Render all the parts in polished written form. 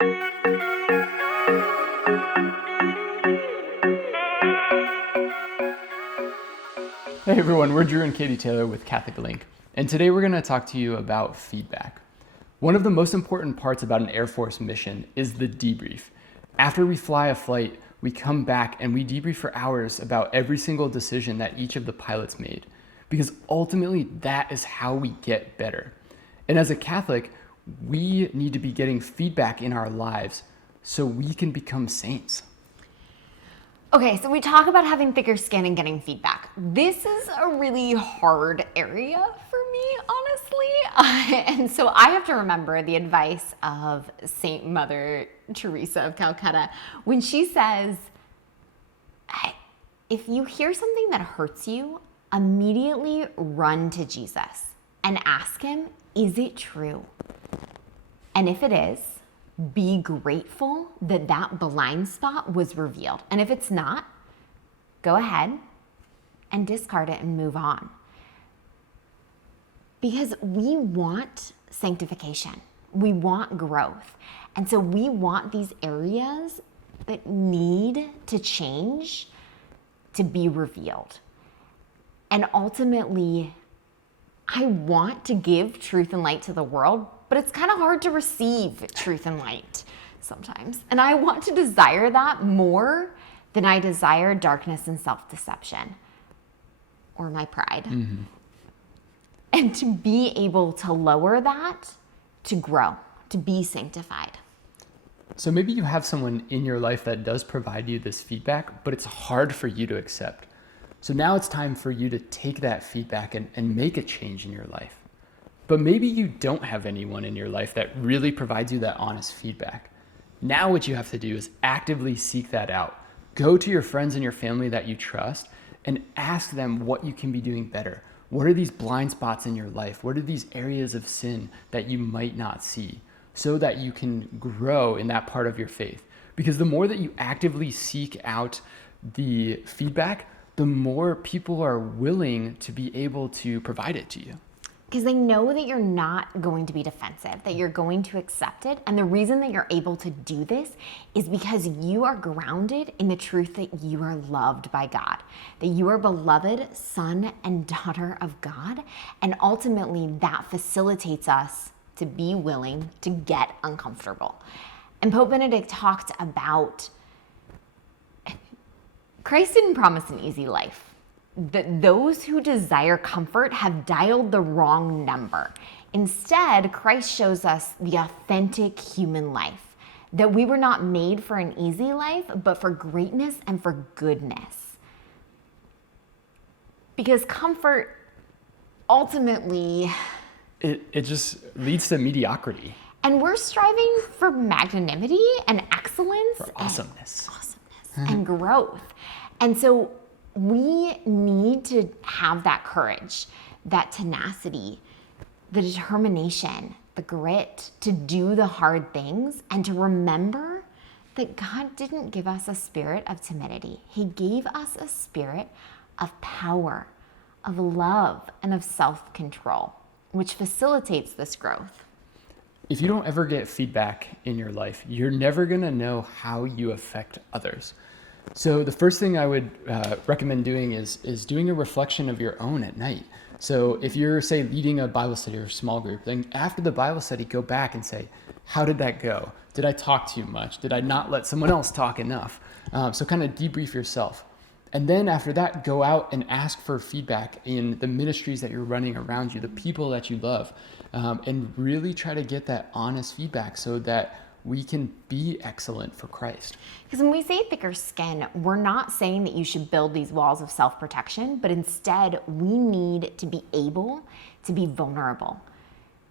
Hey everyone, we're Drew and Katie Taylor with Catholic Link, and today we're going to talk to you about feedback. One of the most important parts about an Air Force mission is the debrief. After we fly a flight, we come back and we debrief for hours about every single decision that each of the pilots made, because ultimately that is how we get better. And as a Catholic, we need to be getting feedback in our lives so we can become saints. Okay, so we talk about having thicker skin and getting feedback. This is a really hard area for me, honestly. And so I have to remember the advice of Saint Mother Teresa of Calcutta when she says, if you hear something that hurts you, immediately run to Jesus and ask him, is it true? And if it is, be grateful that that blind spot was revealed. And if it's not, go ahead and discard it and move on. Because we want sanctification. We want growth. And so we want these areas that need to change to be revealed. And ultimately, I want to give truth and light to the world, but it's kind of hard to receive truth and light sometimes. And I want to desire that more than I desire darkness and self-deception or my pride. Mm-hmm. And to be able to lower that, to grow, to be sanctified. So maybe you have someone in your life that does provide you this feedback, but it's hard for you to accept. So now it's time for you to take that feedback and make a change in your life. But maybe you don't have anyone in your life that really provides you that honest feedback. Now what you have to do is actively seek that out. Go to your friends and your family that you trust and ask them what you can be doing better. What are these blind spots in your life? What are these areas of sin that you might not see, so that you can grow in that part of your faith? Because the more that you actively seek out the feedback, the more people are willing to be able to provide it to you. Because they know that you're not going to be defensive, that you're going to accept it. And the reason that you're able to do this is because you are grounded in the truth that you are loved by God, that you are beloved son and daughter of God. And ultimately that facilitates us to be willing to get uncomfortable. And Pope Benedict talked about Christ didn't promise an easy life. That those who desire comfort have dialed the wrong number. Instead, Christ shows us the authentic human life, that we were not made for an easy life, but for greatness and for goodness. Because comfort ultimately... It just leads to mediocrity. And we're striving for magnanimity and excellence. For awesomeness. And growth. And so we need to have that courage, that tenacity, the determination, the grit to do the hard things and to remember that God didn't give us a spirit of timidity. He gave us a spirit of power, of love, and of self-control, which facilitates this growth. If you don't ever get feedback in your life, you're never going to know how you affect others. So the first thing I would recommend doing is doing a reflection of your own at night. So if you're, say, leading a Bible study or a small group, then after the Bible study, go back and say, how did that go? Did I talk too much? Did I not let someone else talk enough? So kind of debrief yourself. And then after that, go out and ask for feedback in the ministries that you're running around you, the people that you love, and really try to get that honest feedback so that we can be excellent for Christ. Because when we say thicker skin, we're not saying that you should build these walls of self-protection, but instead we need to be able to be vulnerable,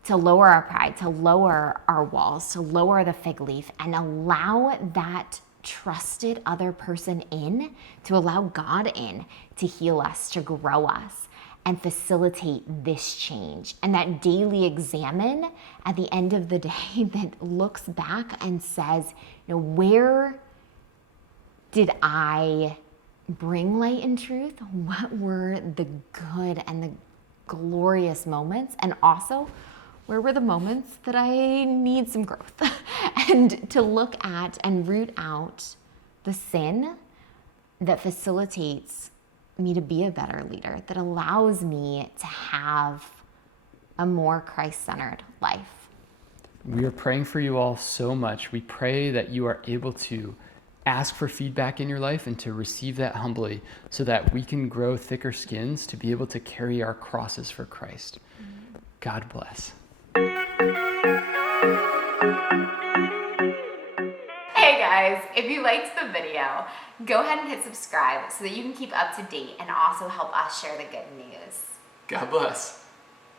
to lower our pride, to lower our walls, to lower the fig leaf, and allow that trusted other person in, to allow God in to heal us, to grow us, and facilitate this change. And that daily examine at the end of the day that looks back and says, you know, where did I bring light and truth? What were the good and the glorious moments? And also, where were the moments that I need some growth? And to look at and root out the sin that facilitates me to be a better leader, that allows me to have a more Christ-centered life. We are praying for you all so much. We pray that you are able to ask for feedback in your life and to receive that humbly so that we can grow thicker skins to be able to carry our crosses for Christ. God bless. Hey guys, if you liked the video, go ahead and hit subscribe so that you can keep up to date and also help us share the good news. God bless.